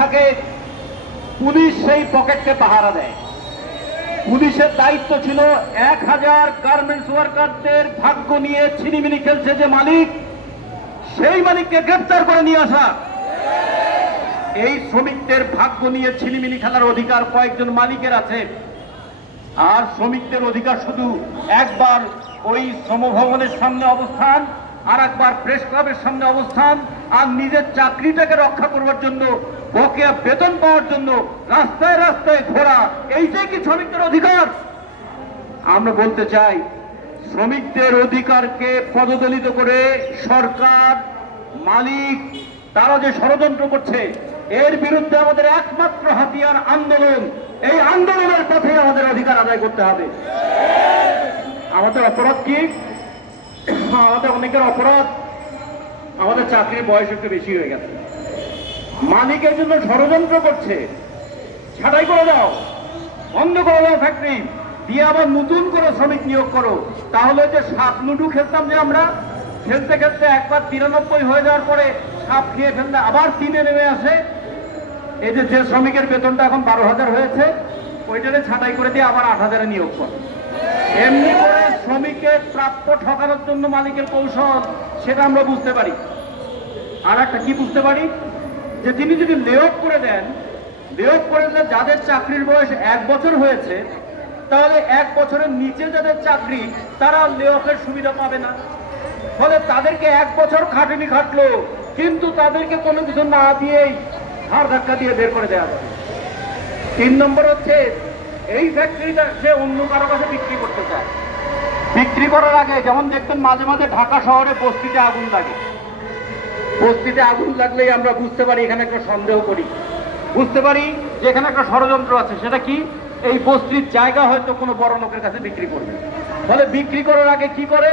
থাকে, পুলিশ সেই পকেটকে পাহারা দেয়। পুলিশের দায়িত্ব ছিল 1000 গার্মেন্টস ওয়ার্কারদের ভাগ্য নিয়ে ছিনিমিনি খেলছে যে মালিক, সেই মালিককে গ্রেফতার করে নিয়ে আসা। এই শ্রমিকদের ভাগ্য নিয়ে ছিনিমিনি খেলার অধিকার কয়েকজন মালিকের আছে, আর শ্রমিকদের অধিকার শুধু একবার ওই শ্রমভবনের সামনে অবস্থান, আর একবার প্রেস ক্লাবের সামনে অবস্থান, আর নিজের চাকরিটাকে রক্ষা করবার জন্য, বকেয়া বেতন পাওয়ার জন্য রাস্তায় রাস্তায় ঘোরা, এইটাই কি শ্রমিকদের অধিকার? আমরা বলতে চাই, শ্রমিকদের অধিকারকে পদদলিত করে সরকার, মালিক, তারা যে ষড়যন্ত্র করছে, এর বিরুদ্ধে আমাদের একমাত্র হাতিয়ার আন্দোলন। এই আন্দোলনের পথে আমাদের অধিকার আদায় করতে হবে। আমাদের অপরাধ কি? আমাদের অনেকের অপরাধ, আমাদের চাকরির বয়স একটু বেশি হয়ে গেছে। মালিকের জন্য ষড়যন্ত্র করছে, ছাঁটাই করে দাও, বন্ধ করে দাও ফ্যাক্টরি, দিয়ে আবার নতুন করে শ্রমিক নিয়োগ করো। তাহলে যে সাপ লুডু খেলতাম, যে আমরা খেলতে খেলতে একবার 93 হয়ে যাওয়ার পরে সাপ খেয়ে ফেললে আবার 3-এ নেমে আসে, এই যে শ্রমিকের বেতনটা এখন 12,000 হয়েছে, ওইটারে ছাঁটাই করে দিয়ে আবার 8,000-এ নিয়োগ করে। এমনি করে শ্রমিকের প্রাপ্য ঠকানোর জন্য মালিকের কৌশল, সেটা আমরা বুঝতে পারি। আর একটা কি বুঝতে পারি, যে তিনি যদি লেঅফ করে দেন, লেঅফ করে দিলে যাদের চাকরির বয়স 1 বছর হয়েছে, তাহলে 1 বছরের নিচে যাদের চাকরি, তারা লেঅফের সুবিধা পাবে না। ফলে তাদেরকে 1 বছর খাটুনি খাটলো, কিন্তু তাদেরকে কোনো কিছু না দিয়েই হাড় ধাক্কা দিয়ে বের করে দেওয়া যাবে। 3 নম্বর হচ্ছে, এই ফ্যাক্টরিটা সে অন্য কারো কাছে বিক্রি করতে চায়। বিক্রি করার আগে যেমন দেখতেন মাঝে মাঝে ঢাকা শহরে বস্তিতে আগুন লাগে, বস্তিতে আগুন লাগলেই আমরা বুঝতে পারি, এখানে একটা সন্দেহ করি, বুঝতে পারি যে এখানে একটা ষড়যন্ত্র আছে। সেটা কি? এই বস্তির জায়গা হয়তো কোনো বড় লোকের কাছে বিক্রি করবে। ফলে বিক্রি করার আগে কি করে,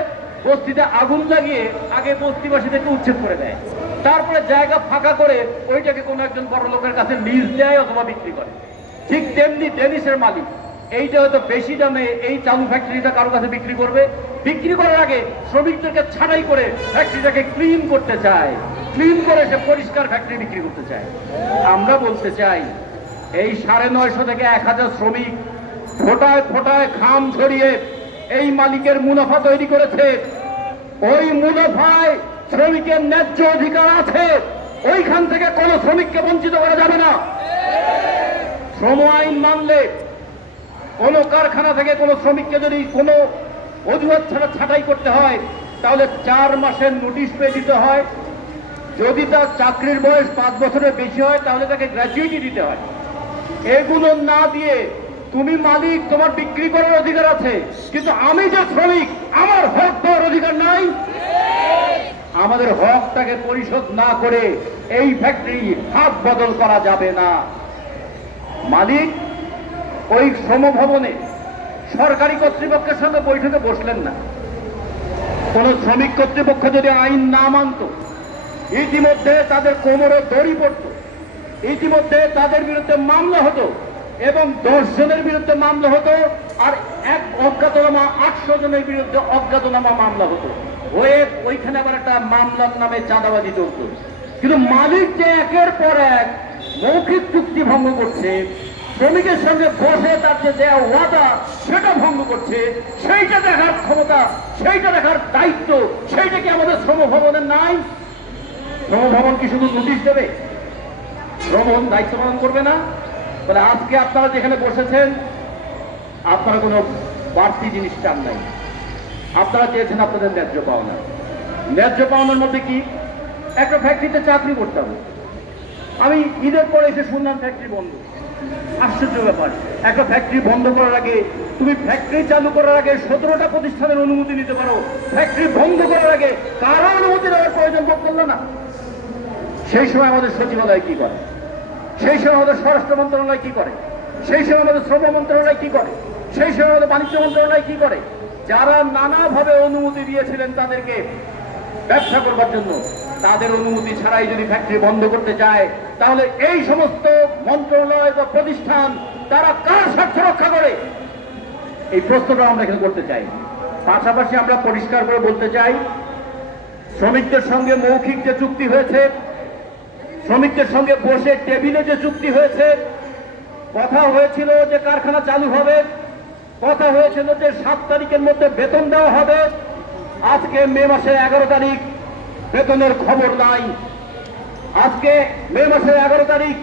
বস্তিতে আগুন লাগিয়ে আগে বস্তিবাসীদেরকে উচ্ছেদ করে দেয়, তারপরে জায়গা ফাঁকা করে ওইটাকে কোনো একজন বড় লোকের কাছে লিজ দেয় অথবা বিক্রি করে। ঠিক তেমনি ডেনিসের মালিক এইটা হয়তো বেশি দামে এই চালু ফ্যাক্টরিটা কারো কাছে বিক্রি করবে। বিক্রি করার আগে শ্রমিকদেরকে ছাঁটাই করে ফ্যাক্টরিটাকে ক্লিন করতে চায়, ক্লিন করে সে পরিষ্কার ফ্যাক্টরি বিক্রি করতে চায়। আমরা বলতে চাই, এই 950 থেকে 1000 শ্রমিক ফোটায় ফোটায় ঘাম ঝরিয়ে এই মালিকের মুনাফা তৈরি করেছে। ওই মুনাফায় শ্রমিকের ন্যায্য অধিকার আছে, ওইখান থেকে কোনো শ্রমিককে বঞ্চিত করা যাবে না। শ্রম আইন মানলে কোন কারখানা থেকে কোনো শ্রমিককে যদি কোনো অজুহাত ছাড়া ছাঁটাই করতে হয়, তাহলে 4 মাসের নোটিশ পেয়ে দিতে হয়। যদি তার চাকরির বয়স 5 বছরের বেশি হয়, তাহলে তাকে গ্র্যাচুইটি দিতে হয়। এগুলো না দিয়ে তুমি মালিক, তোমার বিক্রি করার অধিকার আছে, কিন্তু আমি যে শ্রমিক, আমার হক পাওয়ার অধিকার নাই। আমাদের হকটাকে পরিশোধ না করে এই ফ্যাক্টরি হাত বদল করা যাবে না। মালিক ওই শ্রমভবনে সরকারি কর্তৃপক্ষের সঙ্গে বৈঠকে বসলেন না। কোন শ্রমিক কর্তৃপক্ষ যদি আইন না মানত, ইতিমধ্যে তাদের কোমরে দড়ি পড়ত, ইতিমধ্যে তাদের বিরুদ্ধে মামলা হতো, এবং 10 জনের বিরুদ্ধে মামলা হতো, আর এক অজ্ঞাতনামা 800 জনের বিরুদ্ধে অজ্ঞাতনামা মামলা হতো। হয়ে ওইখানে আবার একটা মামলার নামে চাঁদাবাজি চলত। কিন্তু মালিক যে একের পর এক মৌখিক চুক্তি ভঙ্গ করছে, শ্রমিকের সঙ্গে বসে তার যে দেওয়া ওয়াদা সেটা ভঙ্গ করছে, সেইটা দেখার ক্ষমতা, সেইটা দেখার দায়িত্ব, সেইটা কি আমাদের শ্রমভবনের নাই? শ্রমভবন কি শুধু নোটিশ দেবে? শ্রমভবন দায়িত্ব পালন করবে না? বলে আজকে আপনারা যেখানে বসেছেন, আপনারা কোনো বাড়তি জিনিস চান নাই, আপনারা চেয়েছেন আপনাদের ন্যায্য পাওনা। ন্যায্য পাওনার মধ্যে কি? একটা ফ্যাক্টরিতে চাকরি করতে হবে। আমি ঈদের পরে এসে শুনলাম ফ্যাক্টরি বন্ধ। আশ্চর্য ব্যাপার, একটা ফ্যাক্টরি বন্ধ করার আগে, তুমি ফ্যাক্টরি চালু করার আগে 17টা প্রতিষ্ঠানের অনুমতি নিতে পারো, ফ্যাক্টরি বন্ধ করার আগে কারো অনুমতি নেওয়ার প্রয়োজন বোধ করলো না। সেই সময় আমাদের সচিবালয় কি করে? সেই সময় আমাদের স্বরাষ্ট্র মন্ত্রণালয় কি করে? সেই সময় আমাদের শ্রম মন্ত্রণালয় কি করে? সেই সময় আমাদের বাণিজ্য মন্ত্রণালয় কি করে? যারা নানাভাবে অনুমতি দিয়েছিলেন তাদেরকে ব্যবসা করবার জন্য, তাদের অনুমতি ছাড়াই যদি ফ্যাক্টরি বন্ধ করতে চায়, তাহলে এই সমস্ত মন্ত্রণালয় বা প্রতিষ্ঠান তারা কার স্বার্থ রক্ষা করে? এই প্রশ্নটা আমরা এখানে করতে চাই। পাশাপাশি আমরা পরিষ্কার করে বলতে চাই, শ্রমিকদের সঙ্গে মৌখিক যে চুক্তি হয়েছে, শ্রমিকদের সঙ্গে বসে টেবিলে যে চুক্তি হয়েছে, কথা হয়েছিল যে কারখানা চালু হবে, কথা হয়েছিল যে 7 তারিখের মধ্যে বেতন দেওয়া হবে। আজকে মে মাসের 11 তারিখ, বেতনের খবর নাই। আজকে মে মাসের 11 তারিখ,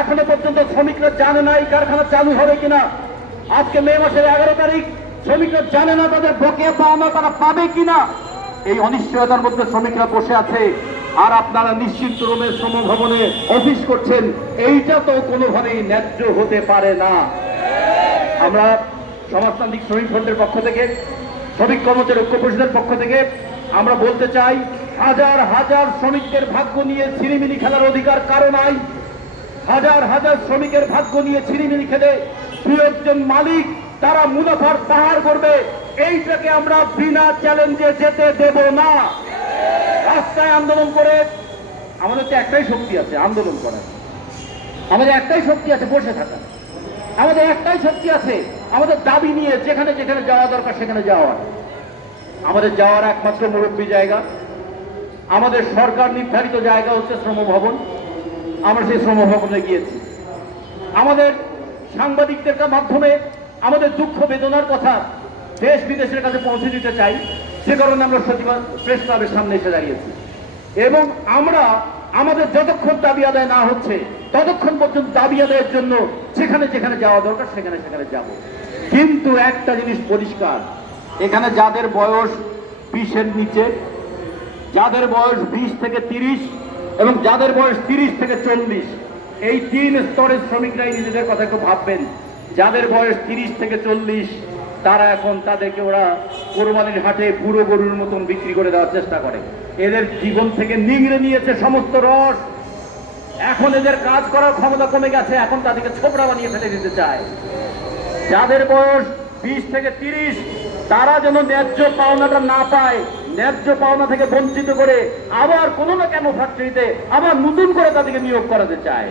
এখনো পর্যন্ত শ্রমিকরা জানে না এই কারখানা চালু হবে কিনা। আজকে মে মাসের 11 তারিখ, শ্রমিকরা জানে না তাদের বকেয়া পাওনা তারা পাবে কিনা। এই অনিশ্চয়তার মধ্যে শ্রমিকরা বসে আছে, আর আপনারা নিশ্চিন্ত রুমের শ্রম ভবনে অফিস করছেন। এইটা তো কোনোভাবেই ন্যায্য হতে পারে না। আমরা সমাজতান্ত্রিক শ্রমিক ফ্রন্টের পক্ষ থেকে, শ্রমিক কর্মচারী ঐক্য পরিষদের পক্ষ থেকে আমরা বলতে চাই, হাজার হাজার শ্রমিকদের ভাগ্য নিয়ে ছিনিমিনি খেলার অধিকার কারো নাই। হাজার হাজার শ্রমিকের ভাগ্য নিয়ে ছিনিমিনি খেলে দু একজন মালিক তারা মুনাফার পাহাড় করবে, এইটাকে আমরা বিনা চ্যালেঞ্জে যেতে দেব না। রাস্তায় আন্দোলন করে আমাদের তো একটাই শক্তি আছে, আন্দোলন করার। আমাদের একটাই শক্তি আছে, বসে থাকা। আমাদের একটাই শক্তি আছে, আমাদের দাবি নিয়ে যেখানে যেখানে যাওয়া দরকার সেখানে যাওয়ার। আমাদের যাওয়ার একমাত্র মুরব্বী জায়গা, আমাদের সরকার নির্ধারিত জায়গা হচ্ছে শ্রম ভবন। আমরা সেই শ্রম ভবনে গিয়েছি। আমাদের সাংবাদিকদের মাধ্যমে আমাদের দুঃখ বেদনার কথা দেশ বিদেশের কাছে পৌঁছে দিতে চাই, যে কারণে আমরা সচিবালয় প্রেস ক্লাবের সামনে এসে দাঁড়িয়েছি। এবং আমরা আমাদের যতক্ষণ দাবি আদায় না হচ্ছে ততক্ষণ পর্যন্ত দাবি আদায়ের জন্য যেখানে যেখানে যাওয়া দরকার সেখানে সেখানে যাব। কিন্তু একটা জিনিস পরিষ্কার, এখানে যাদের বয়স 20-এর নিচে, যাদের বয়স 20 থেকে 30 এবং যাদের বয়স 30 থেকে 40, এই 3 স্তরের শ্রমিকরাই নিজেদের কথা একটু ভাববেন। যাদের বয়স 30 থেকে 40 তারা এখন তাদেরকে ওরা কোরবানির হাটে বুড়ো গরুর মতন বিক্রি করে দেওয়ার চেষ্টা করে। এদের জীবন থেকে নিংড়ে নিয়েছে সমস্ত রস। এখন এদের কাজ করার ক্ষমতা কমে গেছে, এখন তাদেরকে ছোবড়া বানিয়ে ফেলে দিতে চায়। যাদের বয়স 20 থেকে 30 তারা যেন ন্যায্য পাওনাটা না পায়, ন্যায্য পাওনা থেকে বঞ্চিত করে আবার কোনো না কেন ফ্যাক্টরিতে আবার নতুন করে তাদেরকে নিয়োগ করাতে চায়।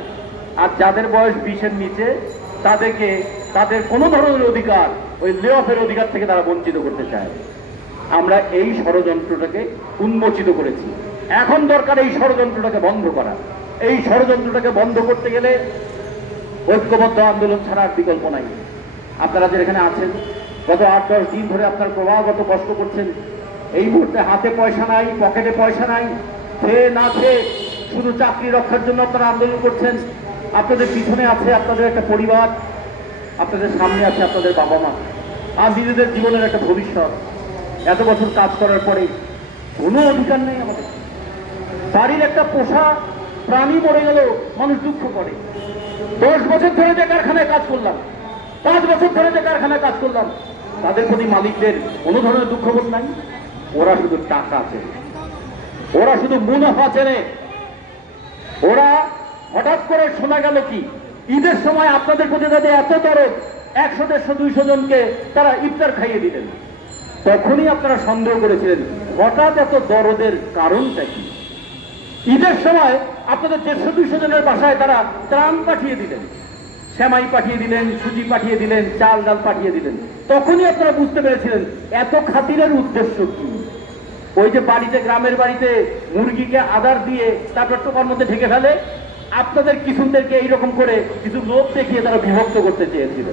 আর যাদের বয়স 20-এর নিচে তাদেরকে তাদের কোনো ধরনের অধিকার, ওই লে অফের অধিকার থেকে তারা বঞ্চিত করতে চায়। আমরা এই ষড়যন্ত্রটাকে উন্মোচিত করেছি। এখন দরকার এই ষড়যন্ত্রটাকে বন্ধ করা। এই ষড়যন্ত্রটাকে বন্ধ করতে গেলে ঐক্যবদ্ধ আন্দোলন ছাড়া আর বিকল্প নাই। আপনারা যে এখানে আছেন, গত 8-10 দিন ধরে আপনার ক্রমাগত কষ্ট করছেন। এই মুহূর্তে হাতে পয়সা নাই, পকেটে পয়সা নাই, খেয়ে না খেয়ে শুধু চাকরি রক্ষার জন্য আপনারা আন্দোলন করছেন। আপনাদের পিছনে আছে আপনাদের একটা পরিবার, আপনাদের সামনে আছে আপনাদের বাবা মা, আর নিজেদের জীবনের একটা ভবিষ্যৎ। এত বছর কাজ করার পরে কোনো অধিকার নেই আমাদের। বাড়ির একটা পোষা প্রাণী মরে গেল মানুষ দুঃখ করে। 10 বছর ধরে যে কারখানায় কাজ করলাম, 5 বছর ধরে যে কারখানায় কাজ করলাম, তাদের প্রতি মালিকদের কোনো ধরনের দুঃখবোধ নাই। ওরা শুধু টাকা চেনে, ওরা শুধু মুনাফা চেনে। ওরা হঠাৎ করে শোনা গেল কি ঈদের সময় আপনাদের প্রতি তাদের এত দরদ, 100, 150, 200 জনকে তারা ইফতার খাইয়ে দিলেন। তখনই আপনারা সন্দেহ করেছিলেন হঠাৎ এত দরদের কারণটা কি। ঈদের সময় আপনাদের 150-200 জনের বাসায় তারা ত্রাণ পাঠিয়ে দিলেন, সেমাই পাঠিয়ে দিলেন, সুজি পাঠিয়ে দিলেন, চাল ডাল পাঠিয়ে দিলেন। তখনই আপনারা বুঝতে পেরেছিলেন এত খাতিরের উদ্দেশ্য কি। ওই যে বাড়িতে, গ্রামের বাড়িতে মুরগিকে আদার দিয়ে তারপর টোকার মধ্যে ঢেকে ফেলে, আপনাদের কিছুদেরকে এইরকম করে কিছু লোক দেখিয়ে তারা বিভক্ত করতে চেয়েছিল।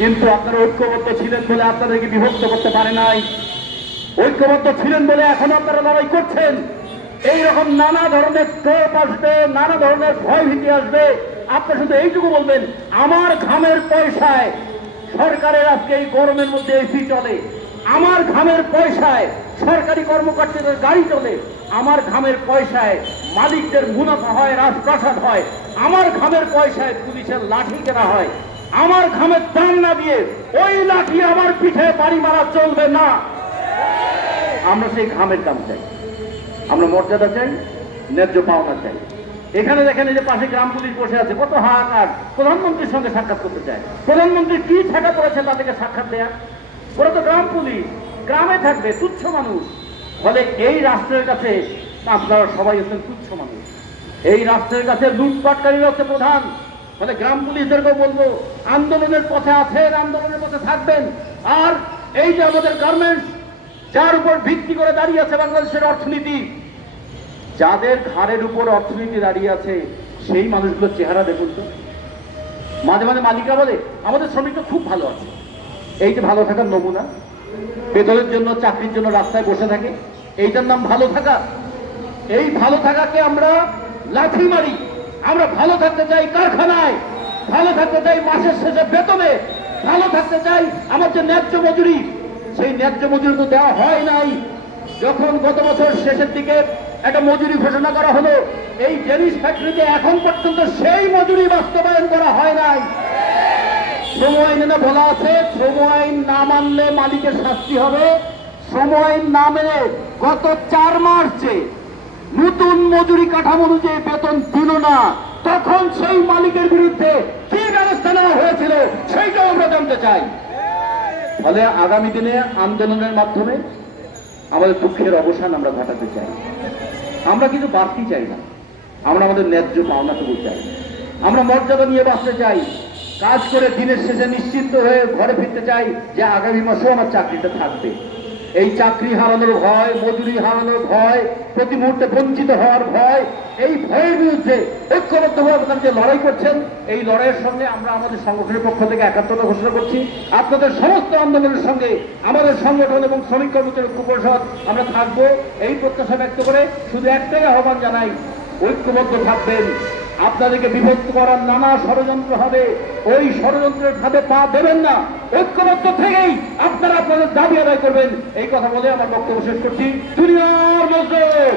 কিন্তু আপনারা ঐক্যবদ্ধ ছিলেন বলে আপনাদেরকে বিভক্ত করতে পারে নাই। ঐক্যবদ্ধ ছিলেন বলে এখন আপনারা লড়াই করছেন। এইরকম নানা ধরনের টোপ আসবে, নানা ধরনের ভয় ভীতি আসবে। আপনারা শুধু এইটুকু বলবেন, আমার ঘামের পয়সায় সরকারের আজকে এই গরমের মধ্যে এসি চলে, আমার ঘামের পয়সায় সরকারি কর্মকর্তাদের গাড়ি চলে, আমার ঘামের পয়সায় মালিকদের মুনাফা হয়, রাজপ্রাসাদ হয়, আমার ঘামের পয়সায় পুলিশের লাঠি কেনা হয়। আমার ঘামের দাম না দিয়ে ওই লাঠি আমার পিঠে বাড়ি মারা চলবে না। আমরা সেই ঘামের দাম চাই, আমরা মর্যাদা চাই, ন্যায্য পাওনা চাই। এখানে দেখেন যে পাশে গ্রাম পুলিশ বসে আছে, কত হাহাকার। প্রধানমন্ত্রীর সঙ্গে সাক্ষাৎ করতে চায়। প্রধানমন্ত্রী কি ছেঁকা করেছে তাদেরকে সাক্ষাৎ দেয়া? ওরা তো গ্রাম পুলিশ, গ্রামে থাকবে, তুচ্ছ মানুষ। ফলে এই রাষ্ট্রের কাছে আপনারা সবাই হচ্ছেন তুচ্ছ মানুষ। এই রাষ্ট্রের কাছে লুটপাটকারীরা হচ্ছে প্রধান। ফলে গ্রাম পুলিশদেরকেও বলবো, আন্দোলনের পথে আছেন, আন্দোলনের পথে থাকবেন। আর এই যে আমাদের গার্মেন্টস, যার উপর ভিত্তি করে দাঁড়িয়ে আছে বাংলাদেশের অর্থনীতি, যাদের ঘাড়ের উপর অর্থনীতি দাঁড়িয়ে আছে সেই মানুষগুলোর চেহারা দেখুন তো। মাঝে মাঝে মালিকরা বলে আমাদের শ্রমিকটা খুব ভালো আছে। এই যে ভালো থাকার নমুনা, বেতনের জন্য চাকরির জন্য রাস্তায় বসে থাকে, এইটার নাম ভালো থাকা? এই ভালো থাকাকে আমরা লাথি মারি। আমরা ভালো থাকতে চাই কারখানায়, ভালো থাকতে চাই মাসের শেষে বেতনে, ভালো থাকতে চাই আমার যে ন্যায্য মজুরি, সেই ন্যায্য মজুরি তো দেওয়া হয় নাই। যখন গত বছর শেষের দিকে একটা মজুরি ঘোষণা করা হলো, এই ডেনিস ফ্যাক্টরিতে এখন পর্যন্ত সেই মজুরি বাস্তবায়ন করা হয় নাই। শ্রম আইনে বলা আছে শ্রম আইন না মানলে মালিকের শাস্তি হবে। শ্রম আইন না মেনে গত 4 মার্চে নতুন মজুরি কাঠামো অনুযায়ী বেতন দিল না, তখন সেই মালিকের বিরুদ্ধে কি ব্যবস্থা নেওয়া হয়েছিল সেইটাও আমরা জানতে চাই। ফলে আগামী দিনে আন্দোলনের মাধ্যমে আমাদের দুঃখের অবসান আমরা ঘটাতে চাই। আমরা কিছু বাড়তি চাই না, আমরা আমাদের ন্যায্য পাওনাটুকু চাই। আমরা মর্যাদা নিয়ে বাঁচতে চাই, কাজ করে দিনের শেষে নিশ্চিন্ত হয়ে ঘরে ফিরতে চাই যে আগামী মাসেও আমার চাকরিটা থাকবে। এই চাকরি হারানোর ভয়, মজুরি হারানোর ভয়, প্রতি মুহূর্তে বঞ্চিত হওয়ার ভয়, এই ভয়ের বিরুদ্ধে ঐক্যবদ্ধভাবে আপনারা যে লড়াই করছেন, এই লড়াইয়ের সঙ্গে আমরা আমাদের সংগঠনের পক্ষ থেকে একাত্মতা ঘোষণা করছি। আপনাদের সমস্ত আন্দোলনের সঙ্গে আমাদের সংগঠন এবং শ্রমিক কর্মচারী ঐক্য পরিষদ আমরা থাকবো, এই প্রত্যাশা ব্যক্ত করে শুধু একটাই আহ্বান জানাই, ঐক্যবদ্ধ থাকবেন। আপনাদেরকে বিভক্ত করার নানা ষড়যন্ত্র হবে, ওই ষড়যন্ত্রের ফাঁদে পা দেবেন না। ঐক্যবদ্ধ থেকেই আপনারা আপনাদের দাবি আদায় করবেন। এই কথা বলে আমার বক্তব্য শেষ করছি। দুনিয়ার মজদুর